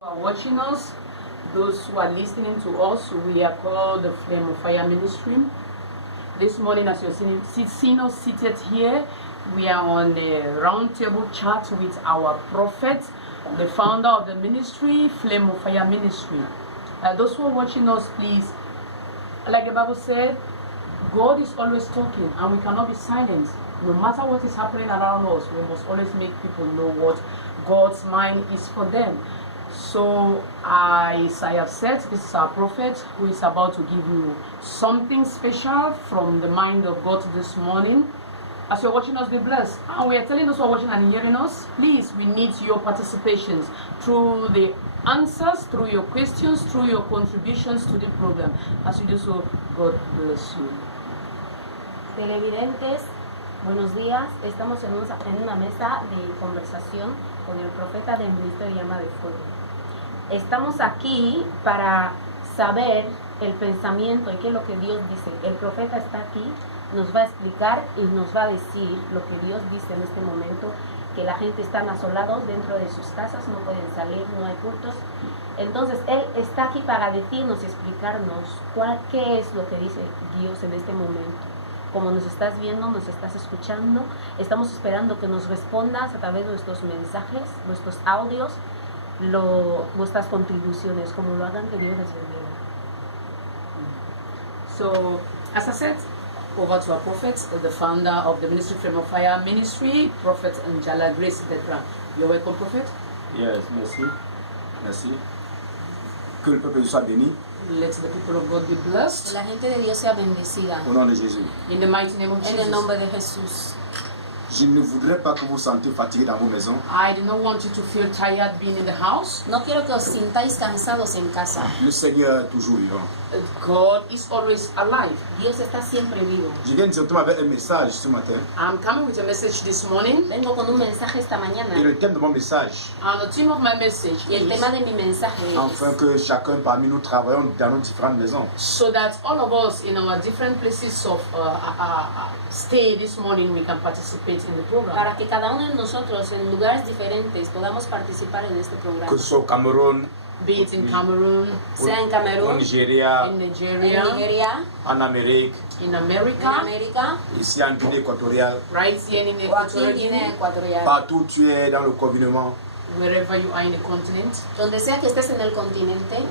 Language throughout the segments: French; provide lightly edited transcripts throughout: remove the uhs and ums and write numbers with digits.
Who are watching us, those who are listening to us, we are called the Flame of Fire Ministry. This morning, as you're seeing us seated here, we are on a roundtable chat with our prophet, the founder of the ministry, Flame of Fire Ministry. Those who are watching us, please, like the Bible said, God is always talking and we cannot be silent. No matter what is happening around us, we must always make people know what God's mind is for them. So, as I have said, this is our prophet who is about to give you something special from the mind of God this morning. As you're watching us, be blessed. And we are telling those who are watching and hearing us, please, we need your participations through the answers, through your questions, through your contributions to the program. As you do so, God bless you. Televidentes, buenos días. Estamos en una mesa de conversación con el profeta del Ministerio Llama de Fuego. Estamos aquí para saber el pensamiento y qué es lo que Dios dice. El profeta está aquí, nos va a explicar y nos va a decir lo que Dios dice en este momento, que la gente está asolados dentro de sus casas, no pueden salir, no hay cultos. Entonces, Él está aquí para decirnos y explicarnos qué es lo que dice Dios en este momento. Como nos estás viendo, nos estás escuchando, estamos esperando que nos respondas a través de nuestros mensajes, nuestros audios, vuestras contribuciones, como lo hagan, que Dios les bendiga. So, as I said, over to our prophet, the founder of the Ministry Flame of Fire Ministry, Prophet Njala Grace Bertrand. You're welcome, Prophet. Yes, merci. Merci. Que le peuple soit béni. Let the people of God be blessed. La gente de Dios sea bendecida. Au nom de Jésus. In the mighty name of En Jesus. el nombre de Jesús. Je ne voudrais pas que vous vous sentiez fatigué dans vos maisons. I do not want you to feel tired being in the house. No quiero que os sintáis cansados en casa. Le Seigneur est toujours vivant. God is always alive. Dios está siempre vivo. Je viens directement avec un message ce matin. I'm coming with a message this morning. Vengo con un mensaje esta mañana. Et le thème de mon message, And the theme of my message Y el is tema de mi mensaje afin que chacun parmi nous travaillons dans nos différentes maisons. so that all of us in our different places of stay this morning, we can participate in the program. para que cada uno de nosotros en lugares diferentes podamos participar en este programa. Que ce soit au Cameroun, Be it in Cameroon, Sea en au Camerún, Nigeria, in en Nigeria, Nigeria, en Amérique, in en America, América ici en Guinée équatoriale, right here in o aquí Equatorial en Guinea Guinea, Ecuatorial. partout où tu es dans le confinement, wherever you are in the continent, Donde sea que estés en el continente,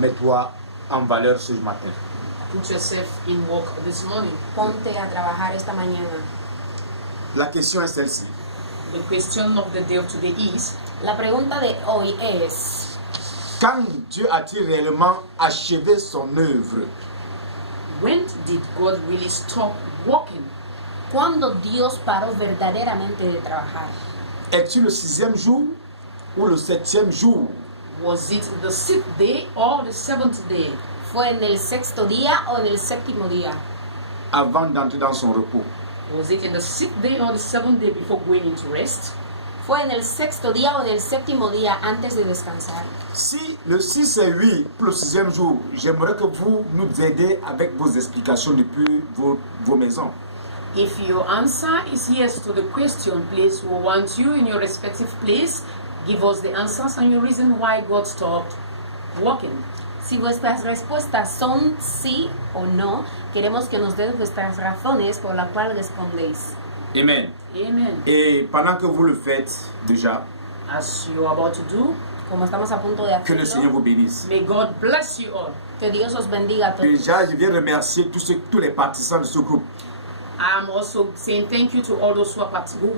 mets-toi en valeur ce matin. put yourself in work this morning. ponte a trabajar esta mañana. La question est celle-ci. The question of the day of today is, La pregunta de hoy es, Quand Dieu a-t-il réellement achevé son œuvre? when did God really stop working? ¿cuándo Dios paró verdaderamente de trabajar? Es-tu le 6e jour ou le 7e jour? Was it the 6th day or the 7th day? ¿Fue en el sexto día o en el séptimo día? Avant d'entrer dans son repos. Was it in the 6th day or the 7th day before going into rest? ¿Fue en el sexto día o en el séptimo día antes de descansar? Si le 6 et 8 pour le 6e jour, j'aimerais que vous nous aidiez avec vos explications depuis vos maisons. If your answer is yes to the question, please, we want you in your respective place, give us the answers and your reason why God stopped working. Si vuestras respuestas son sí o no, queremos que nos den vuestras razones por las cuales respondéis. Amen. Amen. Et pendant que vous le faites déjà, As you are about to do, Como estamos a punto de que le Seigneur hacerlo, vous bénisse. may God bless you all. que Dios os bendiga a todos. Déjà, je viens remercier tous les partisans de ce groupe. I'm also saying thank you to all those who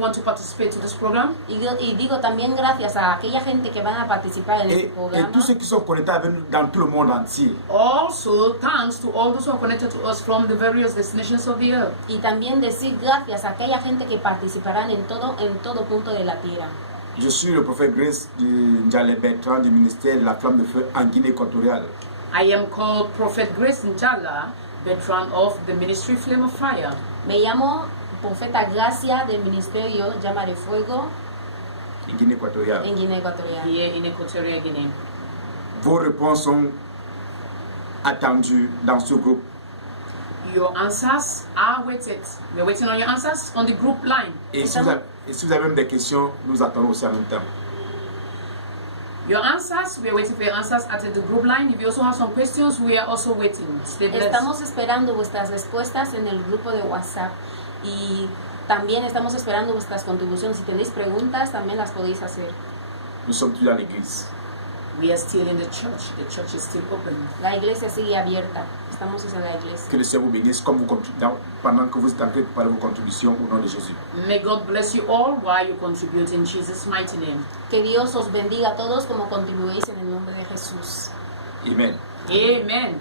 want to participate in this program. Y digo también gracias a aquella gente que van a participar en este Et programa. tous ceux qui sont connectés avec nous dans tout le monde entier. Also, thanks to all those who are connected to us from the various destinations of the earth. Y también decir gracias a aquella gente que participarán en todo punto de la tierra. Je suis le prophète Grace de Njala Bertrand du ministère de la Flamme de Feu en Guinée équatoriale. I am called Prophet Grace Njala Bertrand of the Ministry Flame of Fire. Me llamo Profeta Gracia del Ministerio Llama de Fuego En Guinée équatoriale. en Guinea Ecuatorial. Here in Equatorial Guinea. Vos réponses sont attendues dans ce groupe. Your answers are waited. We're waiting on your answers on the group line. Et si vous avez même des questions, nous attendons aussi en même temps. your answers. We are waiting for your answers at the group line. If you also have some questions, we are also waiting. Stay blessed. Estamos esperando vuestras respuestas en el grupo de WhatsApp y también estamos esperando vuestras contribuciones. Si tenéis preguntas, también las podéis hacer. Nous sommes toujours à l'église. We are still in the church. The church is still open. La iglesia sigue abierta. Estamos en la iglesia. Que le Seigneur vous bénisse comme pendant que vous êtes en train de préparer vos contributions au nom de Jésus. May God bless you all while you contribute in Jesus' mighty name. Que Dios os bendiga a todos como contribuís en el nombre de Jesús. Amen. Amen.